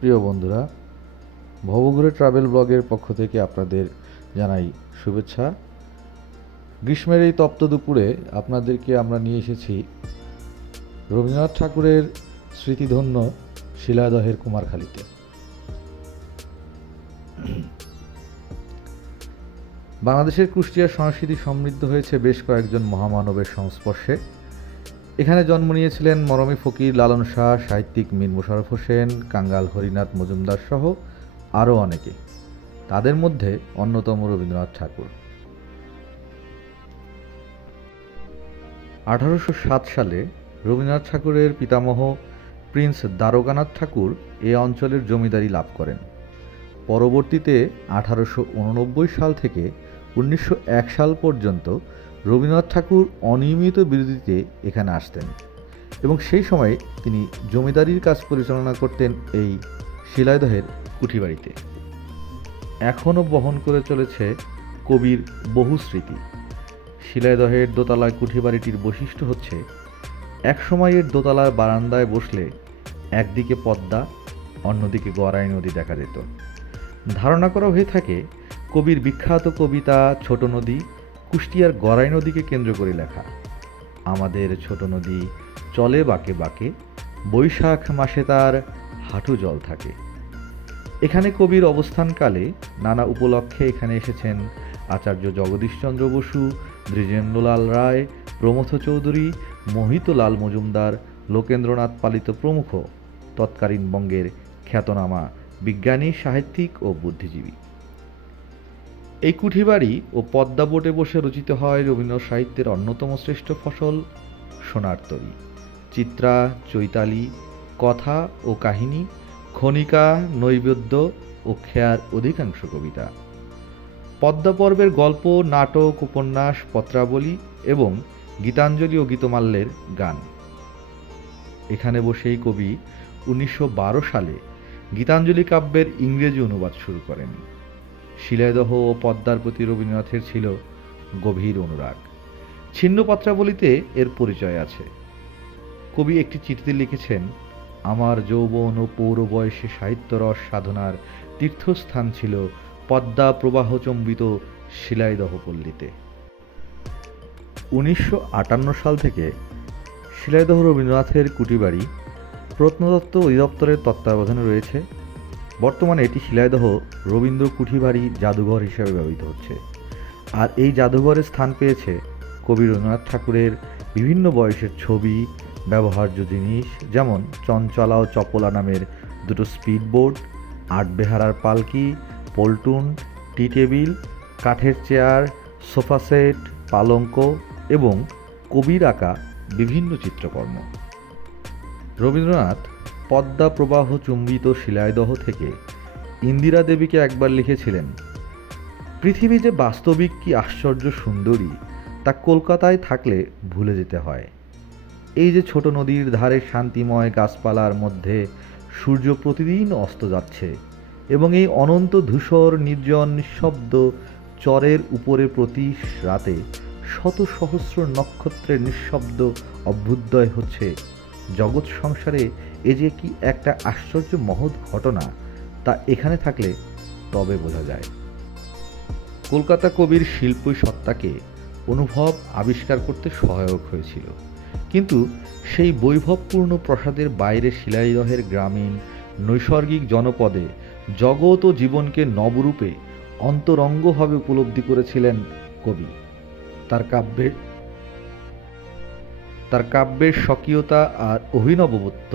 প্রিয় বন্ধুরা, ভবঘুরে ট্রাভেল ব্লগের পক্ষ থেকে আপনাদের জানাই শুভেচ্ছা। গ্রীষ্মের এই তপ্ত দুপুরে আপনাদেরকে আমরা নিয়ে এসেছি রবীন্দ্রনাথ ঠাকুরের স্মৃতিধন্য শিলাদহের কুমারখালীতে। বাংলাদেশের কুষ্টিয়ার সংস্কৃতি সমৃদ্ধ হয়েছে বেশ কয়েকজন মহামানবের সংস্পর্শে। এখানে জন্ম নিয়েছিলেন মরমী ফকির লালন শাহ, সাহিত্যিক মীর মোশাররফ হোসেন, কাঙ্গাল হরিনাথ মজুমদার সহ আরও অনেকে। তাদের মধ্যে অন্যতম রবীন্দ্রনাথ ঠাকুর। 1807 সালে রবীন্দ্রনাথ ঠাকুরের পিতামহ প্রিন্স দ্বারকানাথ ঠাকুর এ অঞ্চলের জমিদারি লাভ করেন। পরবর্তীতে 1889 সাল থেকে 1901 সাল পর্যন্ত রবীন্দ্রনাথ ঠাকুর অনিয়মিত বিরতিতে এখানে আসতেন এবং সেই সময়ে তিনি জমিদারির কাজ পরিচালনা করতেন এই শিলাইদহের কুঠিবাড়িতে। এখনও বহন করে চলেছে কবির বহু স্মৃতি। শিলাইদহের দোতলায় কুঠিবাড়িটির বৈশিষ্ট্য হচ্ছে, একসময়ের দোতলার বারান্দায় বসলে একদিকে পদ্মা, অন্যদিকে গড়াই নদী দেখা যেত। ধারণা করা হয়ে থাকে কবির বিখ্যাত কবিতা ছোট নদী কুষ্টিয়ার গড়াই নদীকে কেন্দ্র করে লেখা। আমাদের ছোট নদী চলে বাঁকে বাঁকে, বৈশাখ মাসে তার হাঁটু জল থাকে। এখানে কবির অবস্থানকালে নানা উপলক্ষে এখানে এসেছেন আচার্য জগদীশচন্দ্র বসু, দ্বিজেন্দ্রলাল রায়, প্রমথ চৌধুরী, মোহিতলাল মজুমদার, লোকেন্দ্রনাথ পালিত প্রমুখ তৎকালীন বঙ্গের খ্যাতনামা বিজ্ঞানী, সাহিত্যিক ও বুদ্ধিজীবী। এই কুঠিবাড়ি ও পদ্মা বোটে বসে রচিত হয় রবীন্দ্র সাহিত্যের অন্যতম শ্রেষ্ঠ ফসল সোনার তরী, চিত্রা, চৈতালি, কথা ও কাহিনী, খনিকা, নৈবেদ্য ও খেয়ার অধিকাংশ কবিতা। পদ্মা পর্বের গল্প, নাটক, উপন্যাস, পত্রাবলী এবং গীতাঞ্জলি ও গীতমাল্যের গান। এখানে বসেই কবি 1912 সালে গীতাঞ্জলি কাব্যের ইংরেজি অনুবাদ শুরু করেন। শিলাইদহ ও পদ্মার প্রতি রবীন্দ্রনাথের ছিল গভীর অনুরাগ। ছিন্ন পত্রাবলীতে এর পরিচয় আছে। কবি একটি চিঠিতে লিখেছেন, আমার যৌবন ও পৌর বয়সে সাহিত্যরস সাধনার তীর্থস্থান ছিল পদ্মা প্রবাহচম্বিত শিলাইদহ পল্লীতে। 1958 সাল থেকে শিলাইদহ রবীন্দ্রনাথের কুঠিবাড়ি প্রত্নতত্ত্ব অধিদপ্তরের তত্ত্বাবধানে রয়েছে। বর্তমানে এটি শিলাইদহ রবীন্দ্র কুঠিবাড়ি জাদুঘর হিসেবে ব্যবহৃত হচ্ছে। আর এই জাদুঘরে স্থান পেয়েছে কবি রবীন্দ্রনাথ ঠাকুরের বিভিন্ন বয়সের ছবি, ব্যবহার্য জিনিস, যেমন চঞ্চলা ও চপলা নামের দুটো স্পিডবোট, আটবেহারার পালকি, পল্টুন, টি টেবিল, কাঠের চেয়ার, সোফা সেট, পালঙ্ক এবং কবির আঁকা বিভিন্ন চিত্রকর্ম। রবীন্দ্রনাথ পদ্মা প্রবাহ চুম্বিত শিলাইদহ থেকে ইন্দিরা দেবীকে একবার লিখেছিলেন, পৃথিবী যে বাস্তবিক কি আশ্চর্য সুন্দরী, তা কলকাতায় থাকলে ভুলে যেতে হয়। এই যে ছোট নদীর ধারে শান্তিময় গাছপালার মধ্যে সূর্য প্রতিদিন অস্ত যাচ্ছে এবং এই অনন্ত ধূসর নির্জন নিঃশব্দ চরের উপরে প্রতি রাতে শত সহস্র নক্ষত্রের নিঃশব্দ অভ্যুদয় হচ্ছে, জগৎ সংসারে এ যে কি একটা আশ্চর্য মহৎ ঘটনা, তা এখানে থাকলে তবে বোঝা যায়। কলকাতা কবির শিল্পী সত্তাকে অনুভব আবিষ্কার করতে সহায়ক হয়েছিল, কিন্তু সেই বৈভবপূর্ণ প্রাসাদের বাইরে শিলাইদহের গ্রামীণ নৈসর্গিক জনপদে জগৎ ও জীবনকে নবরূপে অন্তরঙ্গভাবে উপলব্ধি করেছিলেন কবি। তার কাব্যের স্বকীয়তা আর অভিনবত্ব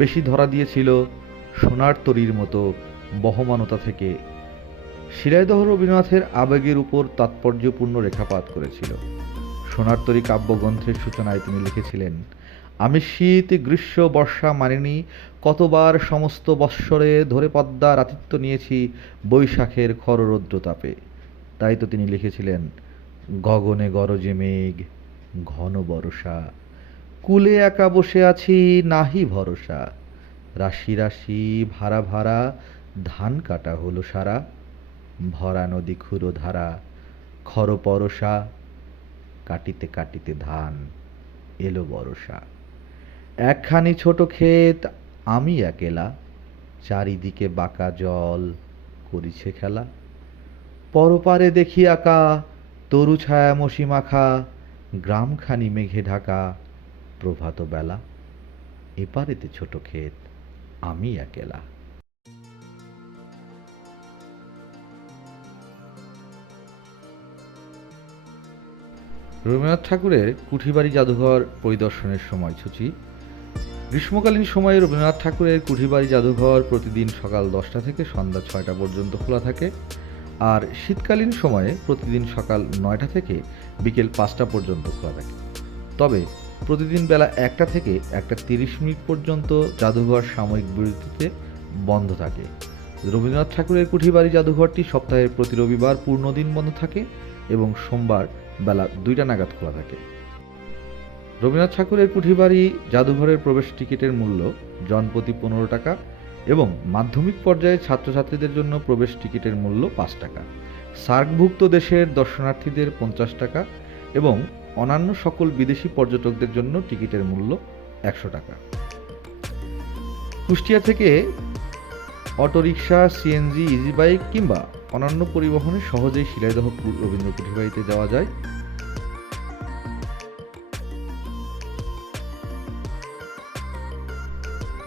বেশি ধরা দিয়েছিল সোনার তরীর মতো বহমানতা থেকে। শিলাইদহ রবীন্দ্রনাথের আবেগের উপর তাৎপর্যপূর্ণ রেখাপাত করেছিল। সোনার তরী কাব্যগ্রন্থের সূচনায় তিনি লিখেছিলেন, আমি শীত গ্রীষ্ম বর্ষা মানিনি, কতবার সমস্ত বৎসরে ধরে পদ্মার আতিথ্য নিয়েছি বৈশাখের খররৌদ্রতাপে। তাই তো তিনি লিখেছিলেন, গগনে গরজে মেঘ, ঘন বরষা, কূলে একা বসে আছি নাহি ভরসা, রাশি রাশি ভাড়া ভাড়া ধান কাটা হলো সারা, ভরা নদী ক্ষুরো ধারা, খর পরশা, কাটিতে কাটিতে ধান এলো বরষা, একখানি ছোট ক্ষেত আমি একেলা, চারিদিকে বাঁকা জল করিছে খেলা। পরপারে দেখি আঁকা তরু ছায়া মসি মাখা, গ্রামখানি মেঘে ঢাকা প্রভাত বেলা। এপারেতে ছোট ক্ষেত আমি একেলা। রবীন্দ্রনাথ ঠাকুরের কুঠিবাড়ি জাদুঘর পরিদর্শনের সময়সূচি। গ্রীষ্মকালীন সময়ে রবীন্দ্রনাথ ঠাকুরের কুঠিবাড়ি জাদুঘর প্রতিদিন সকাল 10টা থেকে সন্ধ্যা 6টা পর্যন্ত খোলা থাকে, আর শীতকালীন সময়ে প্রতিদিন সকাল 9টা থেকে বিকেল 5টা পর্যন্ত খোলা থাকে। তবে প্রতিদিন বেলা 1টা থেকে 1টা 30 মিনিট পর্যন্ত জাদুঘর সাময়িক বিরতিতে বন্ধ থাকে। রবীন্দ্রনাথ ঠাকুরের কুঠিবাড়ি জাদুঘরটি সপ্তাহের প্রতি রবিবার পূর্ণ দিন বন্ধ থাকে এবং সোমবার বেলা 2টা নাগাদ খোলা থাকে। রবীন্দ্রনাথ ঠাকুরের কুঠিবাড়ি জাদুঘরের প্রবেশ টিকিটের মূল্য জনপ্রতি 15 টাকা এবং মাধ্যমিক পর্যায়ে ছাত্রছাত্রীদের জন্য প্রবেশ টিকিটের মূল্য 5 টাকা। সার্কভুক্ত দেশের দর্শনার্থীদের 50 টাকা এবং অন্যান্য সকল বিদেশি পর্যটকদের জন্য টিকিটের মূল্য 100 টাকা। কুষ্টিয়া থেকে অটোরিকশা, সিএনজি, ইজি বাইক কিংবা অন্যান্য পরিবহনে সহজেই শিলাইদহ রবীন্দ্র কুঠিবাড়িতে যাওয়া যায়।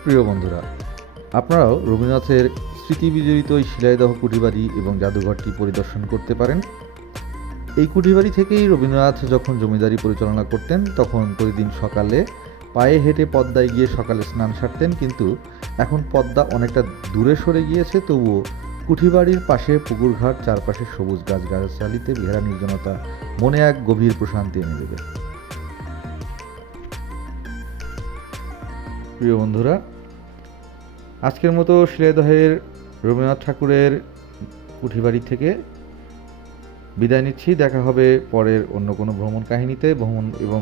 প্রিয় বন্ধুরা, আপনারাও রবীন্দ্রনাথের স্মৃতি বিজড়িত এই শিলাইদহ কুঠিবাড়ি এবং জাদুঘরটি পরিদর্শন করতে পারেন। এই কুঠিবাড়ি থেকেই রবীন্দ্রনাথ যখন জমিদারি পরিচালনা করতেন তখন প্রতিদিন সকালে পায়ে হেঁটে পদ্মায় গিয়ে সকালে স্নান সারতেন, কিন্তু এখন পদ্মা অনেকটা দূরে সরে গিয়েছে, তবুও কুঠিবাড়ির পাশে পুকুরঘাট, চারপাশে সবুজ গাছগাছালিতে ঘেরা নির্জনতা মনে এক গভীর প্রশান্তি এনে দেবে। প্রিয় বন্ধুরা, আজকের মতো শিলাইদহের রবীন্দ্রনাথ ঠাকুরের কুঠিবাড়ি থেকে বিদায় নিচ্ছি। দেখা হবে পরের অন্য কোনো ভ্রমণ কাহিনীতে। ভ্রমণ এবং